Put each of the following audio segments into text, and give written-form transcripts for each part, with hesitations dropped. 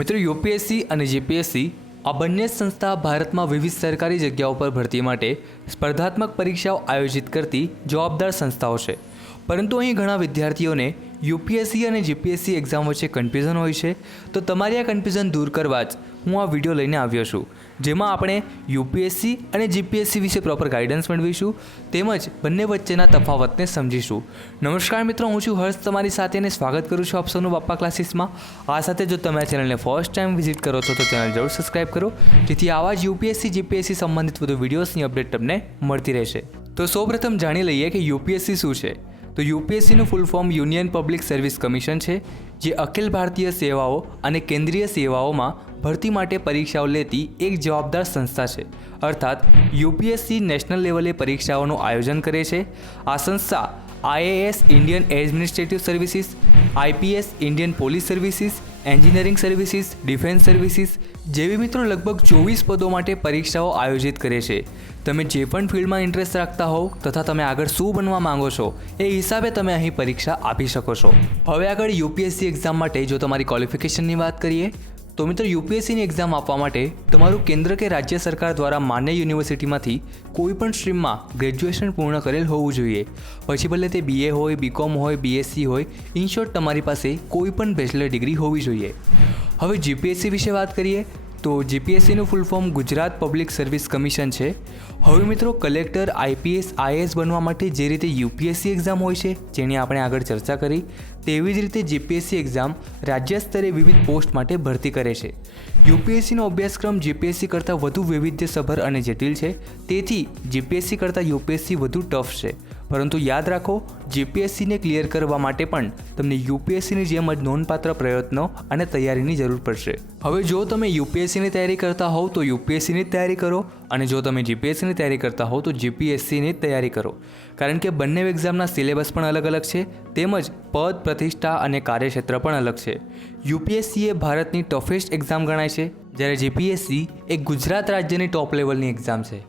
મિત્રો યુપીએસસી અને જીપીએસસી આ બંને સંસ્થા ભારતમાં વિવિધ સરકારી જગ્યાઓ પર ભરતી માટે સ્પર્ધાત્મક પરીક્ષાઓ આયોજિત કરતી જવાબદાર સંસ્થાઓ છે. પરંતુ અહીં ઘણા વિદ્યાર્થીઓને યુપીએસસી અને જીપીએસસી એક્ઝામ વચ્ચે કન્ફ્યુઝન હોય છે. તો તમારી આ કન્ફ્યુઝન દૂર કરવા જ હું આ વિડીયો લઈને આવ્યો છું, જેમાં આપણે યુપીએસસી અને જીપીએસસી વિશે પ્રોપર ગાઈડન્સ મેળવીશું તેમજ બંને વચ્ચેના તફાવતને સમજીશું. નમસ્કાર મિત્રો, હું છું હર્ષ, તમારી સાથે અને સ્વાગત કરું છું આપ સૌનું બાપ્પા ક્લાસીસમાં. આ સાથે જો તમે આ ચેનલને ફર્સ્ટ ટાઈમ વિઝિટ કરો છો તો ચેનલ જરૂર સબસ્ક્રાઈબ કરો, જેથી આવા જ યુપીએસસી જીપીએસસી સંબંધિત વધુ વિડીયોઝની અપડેટ તમને મળતી રહેશે. તો સૌપ્રથમ જાણી લઈએ કે યુપીએસસી શું છે. તો યુપીએસસીનું full form Union Public Service Commission છે, જે અખિલ ભારતીય સેવાઓ અને કેન્દ્રીય સેવાઓમાં ભરતી માટે પરીક્ષાઓ લેતી એક જવાબદાર સંસ્થા છે. અર્થાત યુપીએસસી નેશનલ લેવલે પરીક્ષાઓનું આયોજન કરે છે. આ સંસ્થા IAS Indian administrative services, IPS Indian police services, engineering services, defence services જેવી મિત્રો લગભગ 24 પદો માટે પરીક્ષાઓ આયોજિત કરે છે. તમે જે પણ ફિલ્ડમાં ઇન્ટરેસ્ટ રાખતા હોવ તથા તમે આગળ શું બનવા માંગો છો એ હિસાબે તમે અહીં પરીક્ષા આપી શકો છો. હવે આગળ યુપીએસસી એક્ઝામ માટે જો તમારી ક્વોલિફિકેશનની વાત કરીએ તો મિત્રો યુપીએસસીની એક્ઝામ આપવા માટે તમારું કેન્દ્ર કે રાજ્ય સરકાર દ્વારા માન્ય યુનિવર્સિટીમાંથી કોઈ પણ સ્ટ્રીમમાં ગ્રેજ્યુએશન પૂર્ણ કરેલ હોવું જોઈએ. પછી ભલે તે બીએ હોય, બીકોમ હોય, બીએસસી હોય, ઇન શોર્ટ તમારી પાસે કોઈ પણ બેચલર ડિગ્રી હોવી જોઈએ. હવે જીપીએસસી વિશે વાત કરીએ તો જીપીએસસીનું full form Gujarat Public Service Commission છે. હવે મિત્રો કલેક્ટર, આઈપીએસ, આઈએએસ બનવા માટે જે રીતે યુપીએસસી એક્ઝામ હોય છે, જેની આપણે આગળ ચર્ચા કરી, તેવી જ રીતે જીપીએસસી એક્ઝામ રાજ્ય સ્તરે વિવિધ પોસ્ટ માટે ભરતી કરે છે. યુપીએસસીનો અભ્યાસક્રમ જીપીએસસી કરતાં વધુ વૈવિધ્યસભર અને જટિલ છે, તેથી જીપીએસસી કરતાં યુપીએસસી વધુ ટફ છે. પરંતુ યાદ રાખો, જીપીએસસીને ક્લિયર કરવા માટે પણ તમને યુપીએસસીની જેમ જ નોંધપાત્ર પ્રયત્નો અને તૈયારીની જરૂર પડશે. હવે જો તમે યુપીએસસીની તૈયારી કરતા હોવ તો યુપીએસસીની તૈયારી કરો, અને જો તમે જીપીએસસીની તૈયારી કરતા હોવ તો જીપીએસસીની તૈયારી કરો. કારણ કે બંને એક્ઝામના સિલેબસ પણ અલગ અલગ છે, તેમજ પદ, પ્રતિષ્ઠા અને કાર્યક્ષેત્ર પણ અલગ છે. યુપીએસસી એ ભારતની ટફેસ્ટ એક્ઝામ ગણાય છે, જ્યારે જીપીએસસી એ ગુજરાત રાજ્યની ટોપ લેવલની એક્ઝામ છે.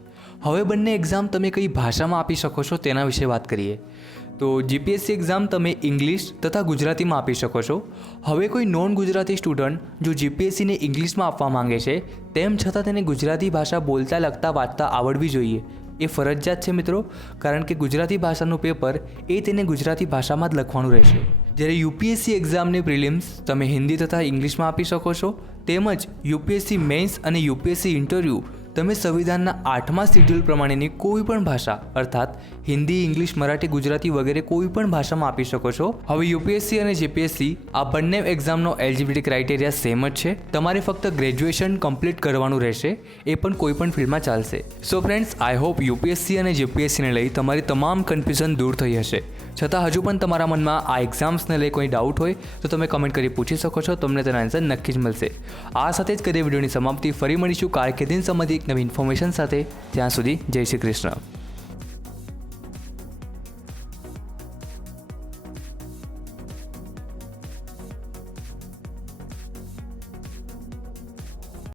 હવે બંને એક્ઝામ તમે કઈ ભાષામાં આપી શકો છો તેના વિશે વાત કરીએ તો જીપીએસસી એક્ઝામ તમે ઇંગ્લિશ તથા ગુજરાતીમાં આપી શકો છો. હવે કોઈ નોન ગુજરાતી સ્ટુડન્ટ જો જીપીએસસીને ઇંગ્લિશમાં આપવા માંગે છે, તેમ છતાં તેને ગુજરાતી ભાષા બોલતા, લખતા, વાંચતા આવડવી જોઈએ. એ ફરજિયાત છે મિત્રો, કારણ કે ગુજરાતી ભાષાનું પેપર એ તેને ગુજરાતી ભાષામાં જ લખવાનું રહેશે. જ્યારે યુપીએસસી એક્ઝામની પ્રિલિમ્સ તમે હિન્દી તથા ઇંગ્લિશમાં આપી શકો છો, તેમજ યુપીએસસી મેન્સ અને યુપીએસસી ઇન્ટરવ્યૂ તમે સંવિધાનના 8મા શેડ્યુલ પ્રમાણેની કોઈ પણ ભાષા અર્થાત હિન્દી, ઇંગ્લિશ, મરાઠી, ગુજરાતી વગેરે કોઈ પણ ભાષામાં આપી શકો છો. હવે યુપીએસસી અને જીપીએસસી આ બંને એક્ઝામનો એલિજિબિલિટી ક્રાઇટેરિયા સેમ જ છે. તમારે ફક્ત ગ્રેજ્યુએશન કમ્પ્લીટ કરવાનું રહેશે, એ પણ કોઈ પણ ફિલ્ડમાં ચાલશે. So friends, I hope UPSC અને જીપીએસસીને લઈ તમારી તમામ કન્ફ્યુઝન દૂર થઈ હશે. છતાં હજુ પણ તમારા મનમાં આ એક્ઝામ્સને લઈ કોઈ ડાઉટ હોય તો તમે કમેન્ટ કરી પૂછી શકો છો, તમને તેના આન્સર નક્કી જ મળશે. આ સાથે જ કરીએ વિડીયોની સમાપ્તિ. ફરી મળીશું કારકિર્દી સંબંધિત નવી ઇન્ફોર્મેશન સાથે. ત્યાં સુધી જય શ્રી કૃષ્ણ.